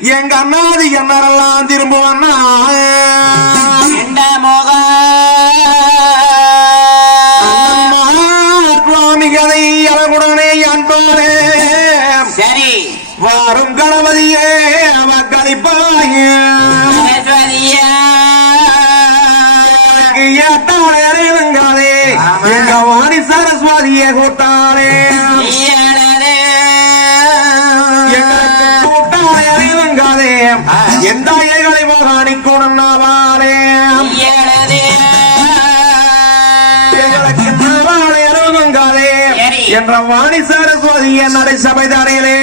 எங்க அண்ணாதி என்னரெல்லாம் திரும்புவன்னா? எந்த முகம் சுவாமி கதை அழகுடனே அன்போனே சரி. வாரும் கணபதியே மக்களிப்பாயே. எங்க வாணி சரஸ்வதியை கூட்டாளே. எந்த நாவாளே அறிவுங்காதே சரி. என்ற வாணி சரஸ்வதியை நடை சபை தரையிலே.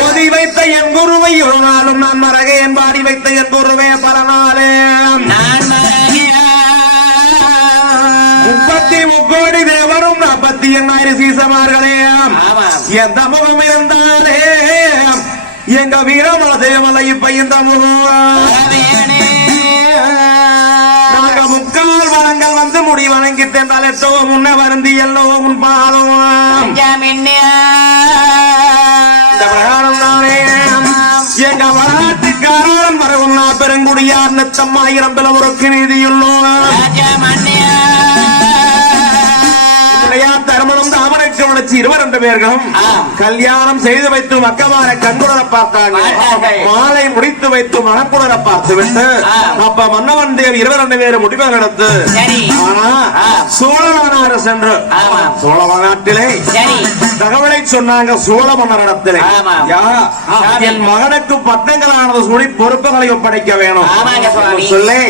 ஓதி வைத்த என் குருவை ஒரு நாளும் நான் மறகேன் பாடி வைத்த என் குருவே பல நாளே. முப்பத்தி முக்கோடி தேவரும் நாற்பத்தி எண்ணாயிரம் சீசமார்களே. எந்த முகம் இருந்தாலே எங்க வீரமல தேவலை இப்ப நாங்க முக்கால் வளங்கள் வந்து முடி வணங்கி தென்றால் எத்தோ முன்ன வருந்தி எல்லோ உன் பாதம். பஞ்சமின்னியா. இந்த பிரகாரம் தானே. எங்க வரலாற்றுக்காரன் வரவுன்னா பெருங்குடியார் லட்சம் ஆயிரம் பிளவருக்கு நீதியுள்ளோம். தாமரைக்கு வளர்ச்சி இருவர் ரெண்டு பேர்களும். கல்யாணம் செய்து வைத்து மக்கமார கண்குடர பார்த்தாங்க. மாலை முடித்து வைத்து மணக்குடர பார்த்து விட்டு. அப்ப மன்னவன் தேவ் இருவர் ரெண்டு பேரும் முடிவு எடுத்து சரி. ஆனா. சோழவனாறு சென்று சரி தகவலை சொன்னாங்க சோழ மன்னரிடத்திலே. என் மகனுக்கு பட்டங்களானது சொல்லி பொறுப்புகளை ஒப்படைக்க வேணும். சொல்லி.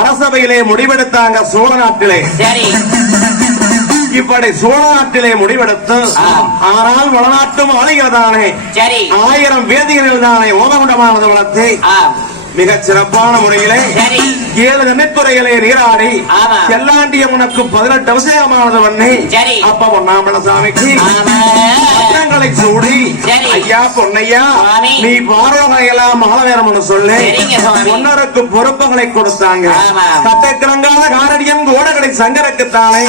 அரசபையிலே முடிவெடுத்தாங்க சோழ நாட்டிலே இப்படி சோழ நாட்டிலே முடிவெடுத்து. ஆனால் வடநாட்டு மாளிகைதானே. சரி. ஆயிரம் வேதிகளில் தானே ஓமகுண்டமானது வளர்த்து மிகச் சிறப்பான முறையிலே ஏழு நன்மைத்துறைகளை நீராடி ஆமாம். செல்லாண்டிய உனக்கு பதினெட்டு அவசியமானது சரி. அப்ப பொன்னாம்பல சாமிக்கு பட்டங்களை சூடி. ஐயா பொன்னையா. நீ பார்வகையெல்லாம் மால வேணும்னு சொல்லி. பொன்னருக்கு பொறுப்புகளை கொடுத்தாங்க. கட்டக்கிழங்காத காரடியம் கோடகடை சங்கரக்குத்தானே.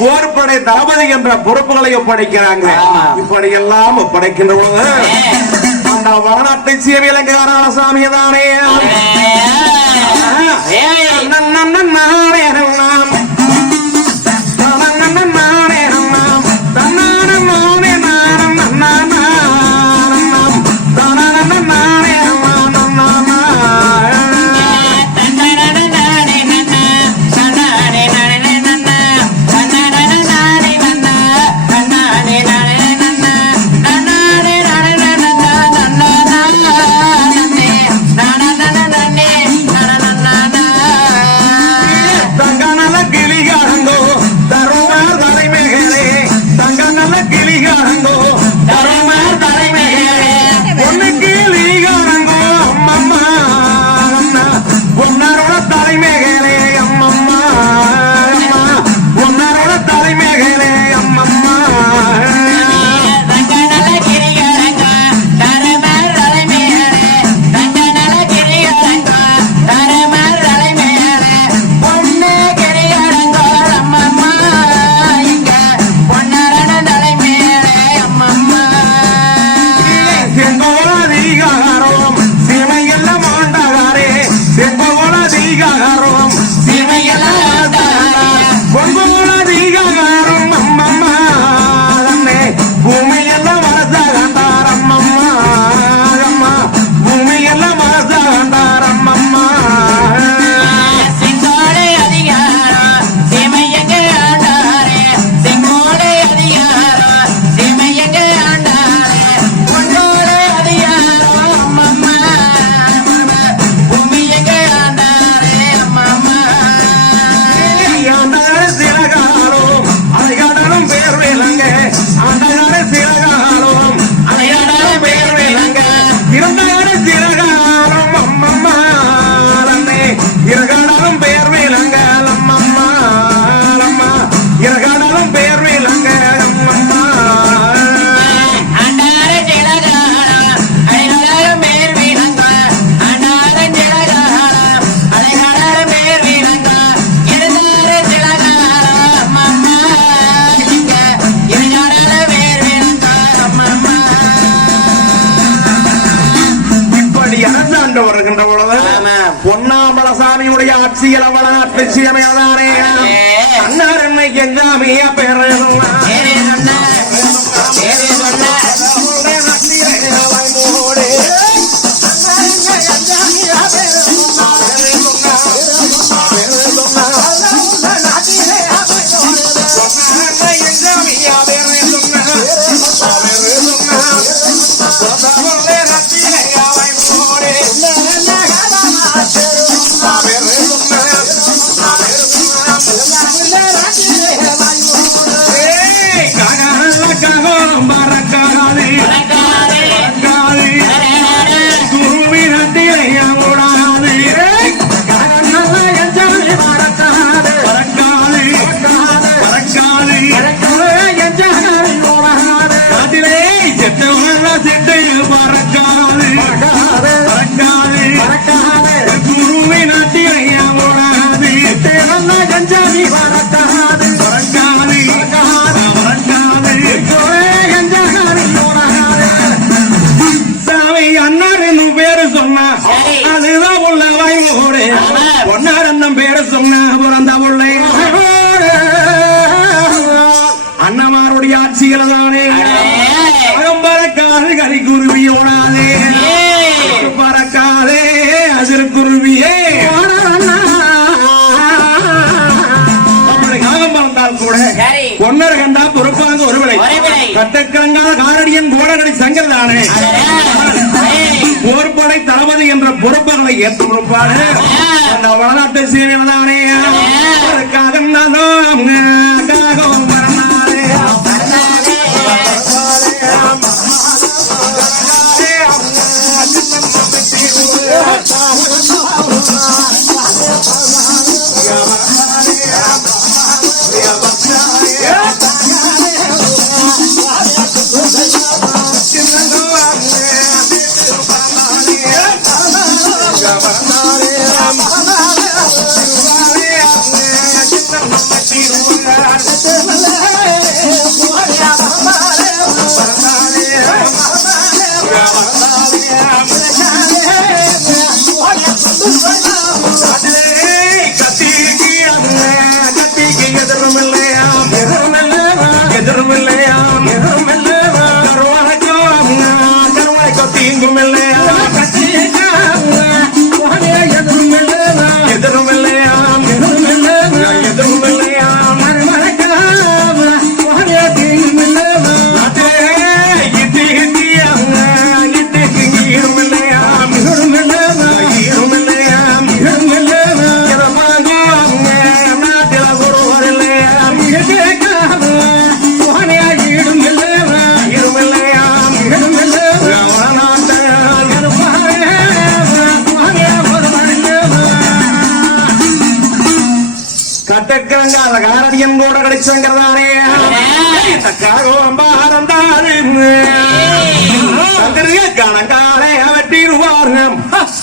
போர்படை தளபதி என்ற பொறுப்புகளை ஒப்படைக்கிறாங்க ஆமாம். இப்படி எல்லாம் ஒப்படைக்கின்ற பொழுது அந்த வடநாட்டை சீவிலங்காரான சாமி தானே ராமசாமியுடைய ஆட்சியில் அவள ஆட்சி செய்யமையாதானே அன்னார் என்னை எஞ்சாமிய பெறணும் செத்தவன சிட்டு மறக்காதே மறக்காதே குருவினத்திலே ஓடாதே நல்ல எஞ்சாமி மறக்காதே மறக்காதே மறக்காதே எஞ்சாமி ஓடாதே சாமி அண்ணன் என்னும் பேரு சொன்னா. அதுதான் உள்ள வாய்மோடு என்னும் பேரு சொன்னா கூட. சரி. பொன்னர் கண்டா பொறுப்பாங்க ஒருவனை ஒருவனை. கட்டக்கிழங்காத காரடியன் கோடகடி சங்கல் தானே? போர்படை தளபதி என்ற பொறுப்புகளை ஏற்று பொறுப்பாடு அந்த வளநாட்டு சீவினதானே அதற்காக நானும் காரடியன் கூட கிடைச்சங்கிறதானே கணங்காலே அவற்றிடுவார்கள்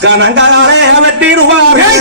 கணங்காலே அவற்றிடுவார்கள்